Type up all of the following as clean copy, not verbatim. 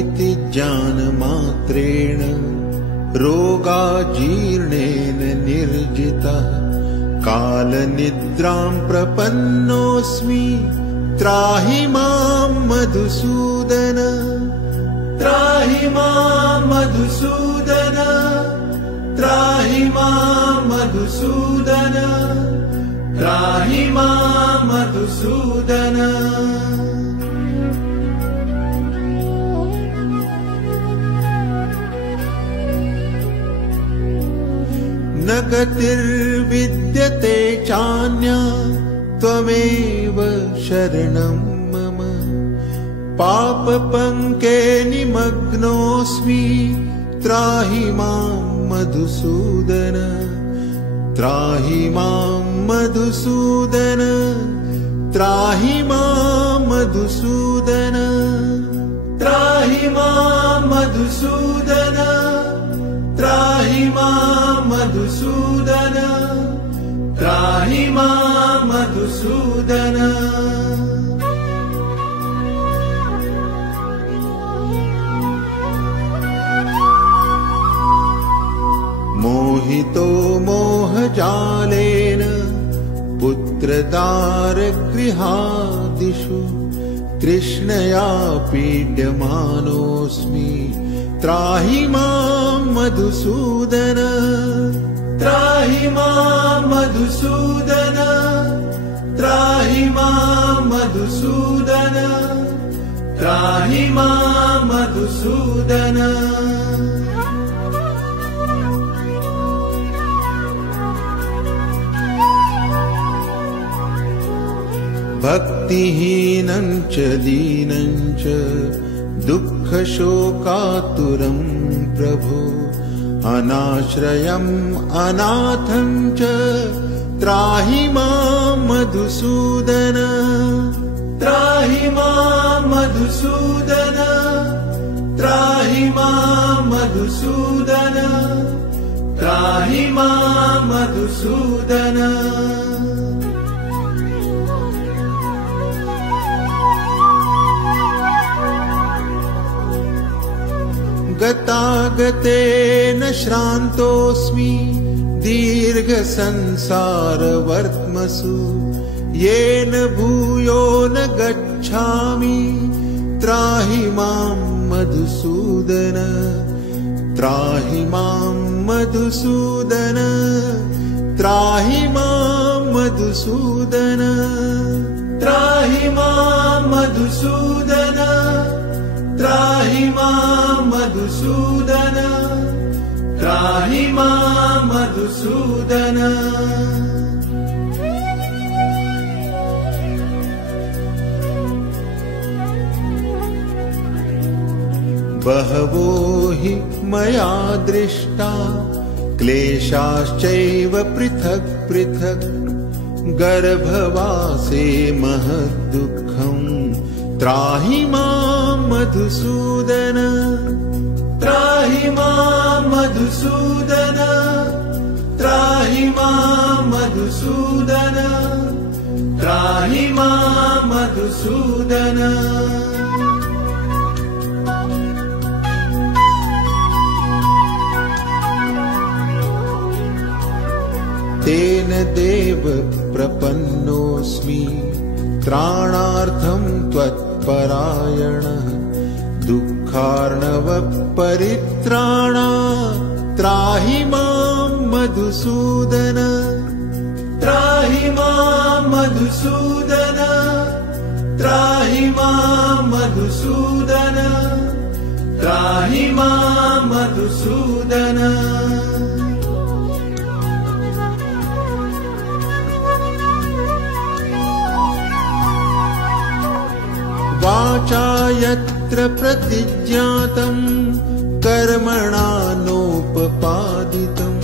इति ज्ञानमात्रेण रोगाजीर्णेन निर्जितः कालनिद्रां प्रपन्नोऽस्मि त्राहि मां मधुसूदन त्राहि मां मधुसूदन त्राहि मां मधुसूदन त्राहि मां मधुसूदन। न गतिर्विद्यते चान्या त्वमेव शरणं मम पापपङ्के निमग्नोऽस्मि त्राहि मां मधुसूदन त्राहि मां मधुसूदन त्राहि मां मधुसूदन त्राहि मां मधुसूदन त्राहि मां मधुसूदन त्राहि मां मधुसूदन। मोहितो मोहजालेन पुत्रदारगृहादिषु तृष्णया पीड्यमानोऽस्मि त्राहि मां मधुसूदन त्राहि मां मधुसूदन त्राहि मां मधुसूदन त्राहि मां मधुसूदन। भक्तिहीनं च दीनं च दुःखशोकातुरं प्रभो अनाश्रयम् अनाथं च त्राहि मां मधुसूदन त्राहि मां मधुसूदन त्राहि मां मधुसूदन त्राहि मां मधुसूदन। गतागतेन श्रान्तोऽस्मि दीर्घसंसारवर्त्मसु येन भूयो न गच्छामि त्राहि मां मधुसूदन त्राहि मां मधुसूदन त्राहि मां मधुसूदन त्राहि मां मधुसूदन त्राहि मां मधुसूदन त्राहि मां मधुसूदन। बहवो हि मया दृष्टा क्लेशाश्चैव पृथक् पृथक् गर्भवासे महद्दुःखम् त्राहि मां मधुसूदन त्राहि मां मधुसूदन त्राहि मां मधुसूदन त्राहि मां मधुसूदन। तेन देव प्रपन्नोऽस्मि त्राणार्थं त्वत्परायणः दुःखार्णवः परित्राणा त्राहि मां मधुसूदन त्राहि मां मधुसूदन त्राहि मां मधुसूदन त्राहि मां मधुसूदन। वाचा यत्र प्रतिज्ञातं कर्मणा नोपपादितं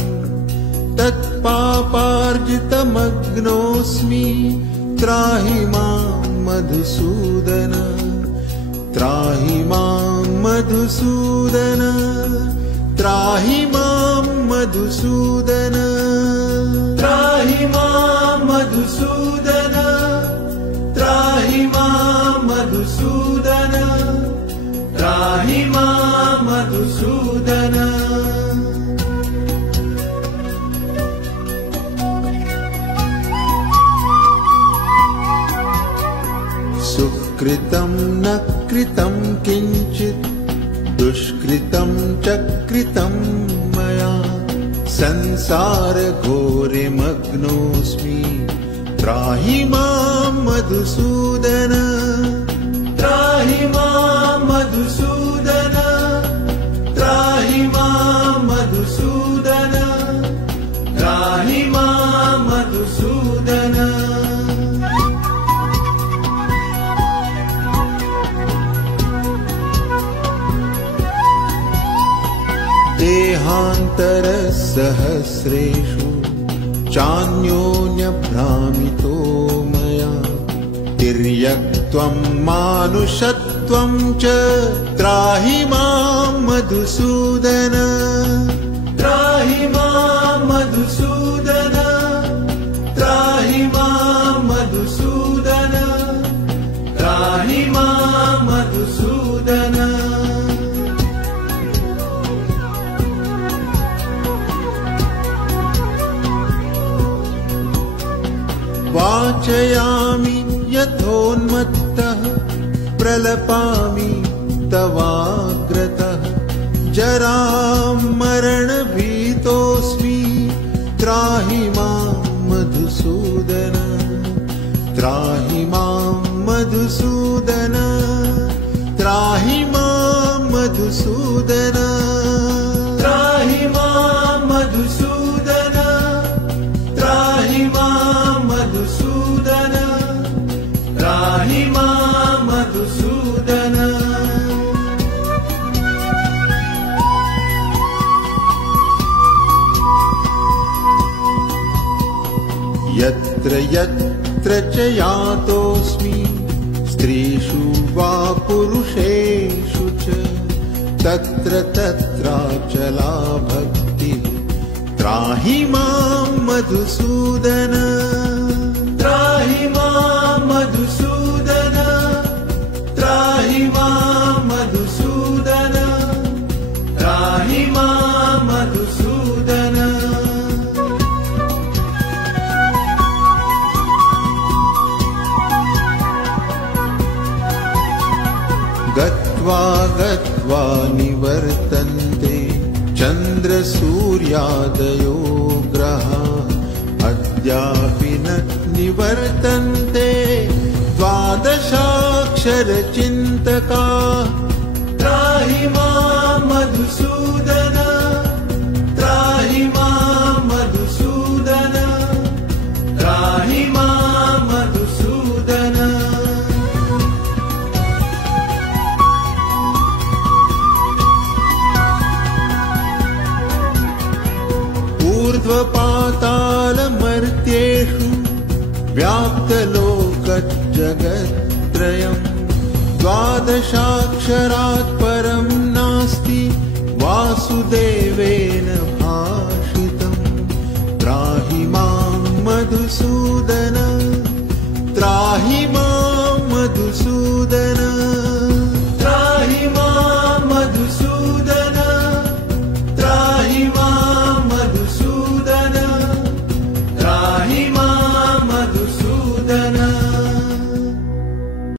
तत्पापार्जितमग्नोऽस्मि त्राहि मां मधुसूदन त्राहि मां मधुसूदन त्राहि मां मधुसूदन त्राहि मां मधुसूदन त्राहि मां मधुसूदन त्राहि त्राहि मां मधुसूदन सुकृतं न कृतं किंचित् दुष्कृतं च कृतं मया संसारघोरे मग्नोऽस्मि त्राहि मां मधुसूदन त्राहि मां मधुसूदन त्राहि मां मधुसूदन त्राहि मां मधुसूदन देहान्तरसहस्रेषु चान्योन्यभ्रामितो मया तिर्यक्त्वं मानुषत्वं च त्राहि मां मधुसूदन त्राहि मां मधुसूदन त्राहि मां मधुसूदन त्राहि मां मधुसूदन वाचयामि यथोन्मत्तः प्रलपामि तवाग्रतः जरामरणभीतोऽस्मि त्राहि मां मधुसूदन त्राहि मां मधुसूदन त्राहि मां मधुसूदन त्राहि मां मधुसूदन त्राहि मां मधुसूदन त्राहि मां मधुसूदन यत्र यत्र च यातोऽस्मि स्त्रीषु वा पुरुषेषु च तत्र तत्राचला भक्तिः त्राहि मां मधुसूदन त्राहि मां मधुसूदन त्राहि मां मधुसूदन त्राहि मां मधुसूदन गत्वा गत्वा निवर्तन्ते चन्द्रसूर्यादयो ग्रहाः अद्यापि न निवर्तन्ते द्वादशाक्षरचिन्तकाः त्राहि मां मधुसूदन त्राहि मां मधुसूदन त्राहि मां मधुसूदन ऊर्ध्वपातालमर्त्येषु व्याप्तलोकजगत्त्रयम् द्वादशाक्षरात् परं नास्ति वासुदेवेन